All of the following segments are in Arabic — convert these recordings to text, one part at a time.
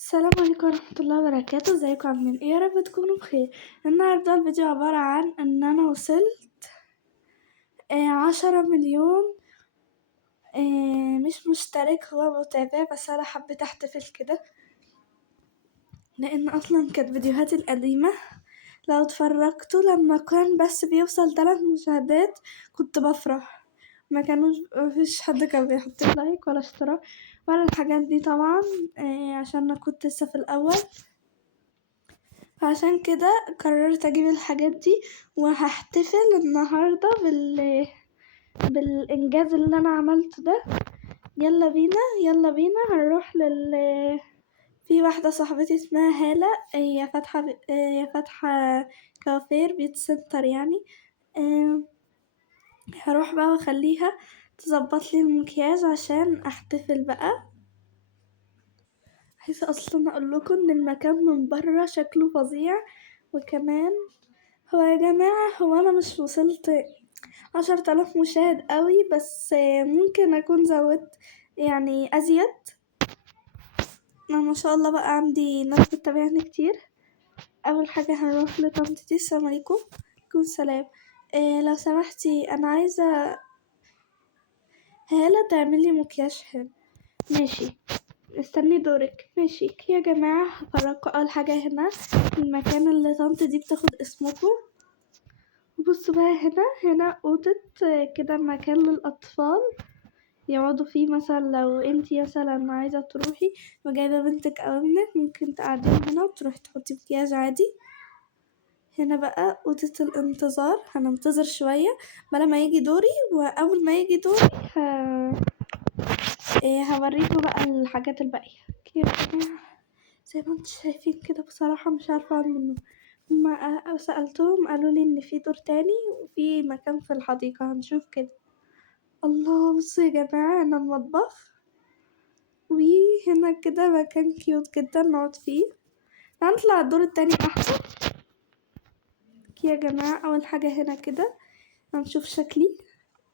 السلام عليكم ورحمة الله وبركاته. ازيكم عاملين ايه؟ يا رب تكونوا بخير. النهاردة الفيديو عبارة عن ان انا وصلت 10 مليون مش مشترك، هو متابع، بس انا حبيت احتفل كده لان اصلا كانت فيديوهاتي القديمة لو اتفرجتوا لما كان بس بيوصل 3 مشاهدات كنت بفرح. مفيش حد كان بيحط لي لايك ولا اشتراك ولا الحاجات دي طبعا، عشان انا كنت لسه في الاول، فعشان كده قررت اجيب الحاجات دي وهحتفل النهاردة بالانجاز اللي انا عملته ده. يلا بينا يلا بينا هنروح في واحدة صاحبتي اسمها هالة، هي فاتحة كافير بيت سنتر يعني. آه، هروح بقى واخليها تظبط لي المكياج عشان احتفل بقى. عايزة اصلا اقول لكم ان المكان من بره شكله فظيع، وكمان هو يا جماعة هو أنا مش وصلت 10,000 مشاهد قوي، بس ممكن أكون زودت يعني أزيد. أنا ما شاء الله بقى عندي ناس بتتابعني كتير. أول حاجة هنروح لطنطتي. السلام عليكم. عليكم السلام. لو سمحتي أنا عايزة هالة تعملي مكياج حلو. ماشي، استني دورك. ماشي يا جماعة، هفرجكوا أول حاجة هنا المكان اللي طنط دي بتاخد اسمكم. بصوا بقى هنا أوضة كده، مكان للأطفال يقعدوا فيه. مثلا لو انتي مثلا عايزة تروحي وجايبة بنتك أو ابنك ممكن تقعديهم هنا وتروحي تحطي مكياج عادي. هنا بقى أوضة الانتظار، هننتظر شوية بلا ما يجي دوري، وأول ما يجي دوري هوريكوا بقى الحاجات الباقية. كده زي ما انتوا شايفين كده، بصراحة مش عارفة اقعد منه. هما سألتهم قالوا لي ان في دور تاني وفي مكان في الحديقة، هنشوف كده. الله، بصوا يا جماعة، هنا المطبخ، وهنا كده مكان كيوت جدا نقعد فيه. هنطلع الدور التاني احسن. يا جماعة اول حاجة هنا كده هنشوف شكلي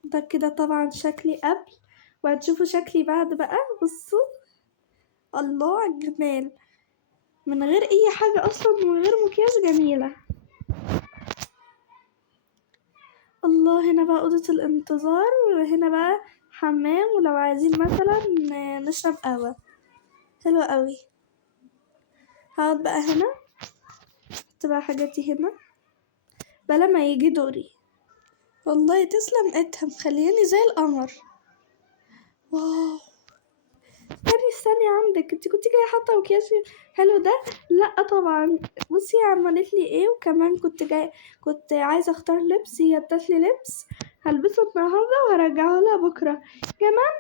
ده كده، طبعا شكلي قبل، وهتشوفوا شكلي بعد بقى. بصوا، الله على الجمال، من غير اي حاجة اصلا، من غير مكياج، جميلة. الله، هنا بقى اوضة الانتظار، وهنا بقى حمام، ولو عايزين مثلا نشرب قهوة. حلوة قوي. هقعد بقى هنا، تبقى حاجاتي هنا بلا ما يجي دوري. والله تسلم ايدها، مخلياني زي القمر. واو، استني عندك، انت كنت جايه حاطه مكياج حلو ده؟ لا طبعا. بصي عملت لي ايه، وكمان كنت عايزه اختار لبس، هي ادت لي لبس هلبسه النهارده وهرجعه لها بكره كمان.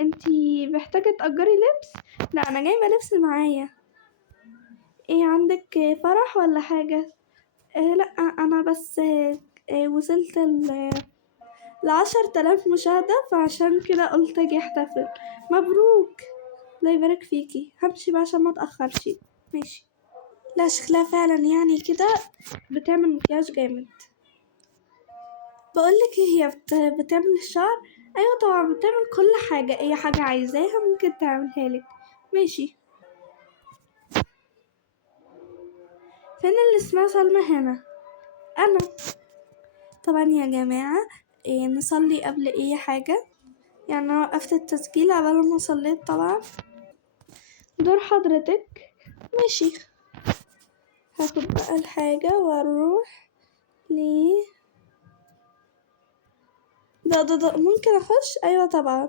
انتي محتاجه تأجري لبس؟ لا انا جايبه لبس معايا. ايه عندك فرح ولا حاجه؟ لا انا بس وصلت ل10,000 مشاهدة، فعشان كده قلت اجي احتفل. مبروك، الله يبارك فيكي. همشي بقى عشان ما اتأخرش. ماشي. لا شكلها فعلا يعني كده بتعمل مكياج جامد. بقولك ايه، هي بتعمل الشعر. ايوه طبعا بتعمل كل حاجة، اي حاجة عايزاها ممكن تعملها لك. ماشي. فين اللي اسمها سلمى هنا؟ انا طبعا يا جماعة نصلي قبل اي حاجة، يعني انا وقفت التسجيل قبل ما صليت طبعا. دور حضرتك. ماشي، هاخد بقى الحاجة واروح ليه. ده ممكن اخش؟ ايوه طبعا.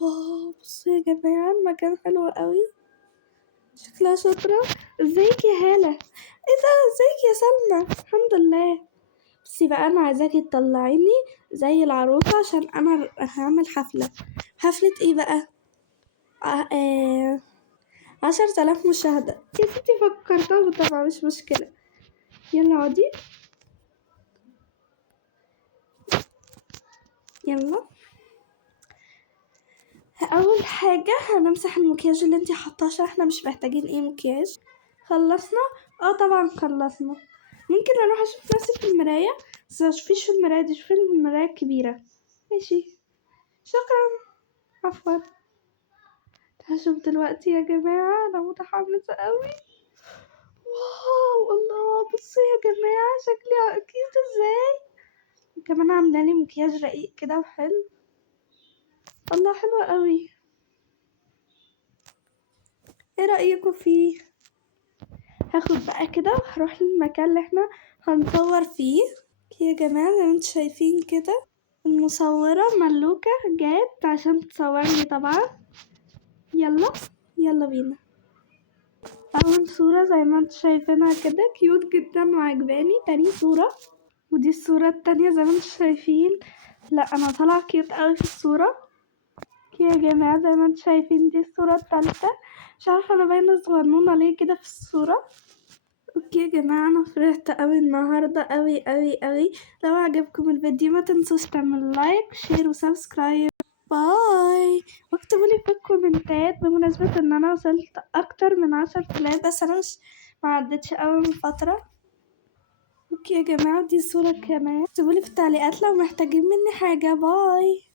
واو، بصوا يا جماعة المكان حلو قوي، شكلها شاطرة. ازيك يا هالة؟ ايه ده، ازيك يا سلمى؟ الحمد لله. بصي بقى انا عايزاكي تطلعيني زي العروسة عشان انا هعمل حفلة ايه بقى؟ 10,000 مشاهدة يا ستي، فكرتها طبعا، مش مشكلة. يلا عادي، يلا. اول حاجة هنمسح المكياج اللي انتي حاطاه عشان احنا مش محتاجين ايه مكياج. خلصنا؟ اه طبعا خلصنا. ممكن اروح اشوف نفسي في المراية؟ بس متشوفيش في المراية دي، شوفي المراية الكبيرة. ماشي، شكرا. عفوا. هشوف دلوقتي يا جماعة، انا متحمسة قوي. واو الله، بصوا يا جماعة شكلي كيوت ازاي، كمان عاملة لي مكياج رقيق كده وحلو. الله حلوة قوي، ايه رأيكم فيه؟ هاخد بقى كده وهروح للمكان اللي احنا هنصور فيه. يا جماعة زي ما انتوا شايفين كده المصورة ملوكة جات عشان تصورني طبعا. يلا بينا. اول صورة زي ما انتوا شايفينها كده كيوت جدا وعجباني. تاني صورة، ودي الصورة التانية زي ما انتوا شايفين. لا انا طالعة كيوت اوي في الصورة. يا جماعة زي ما انتوا شايفين دي الصورة التالتة. مش عارفة انا باينة صغنونة ليه كده في الصورة. اوكي يا جماعة انا فرحت اوي النهاردة اوي. لو عجبكم الفيديو ما تنسوش تعملوا لايك شير وسبسكرايب. باي. واكتبوا لي في الكومنتات بمناسبة ان انا وصلت اكتر من 10,000، بس انا مش معدتش اوي من فترة. اوكي يا جماعة دي صورة كمان، اكتبوا لي في التعليقات لو محتاجين مني حاجة. باي.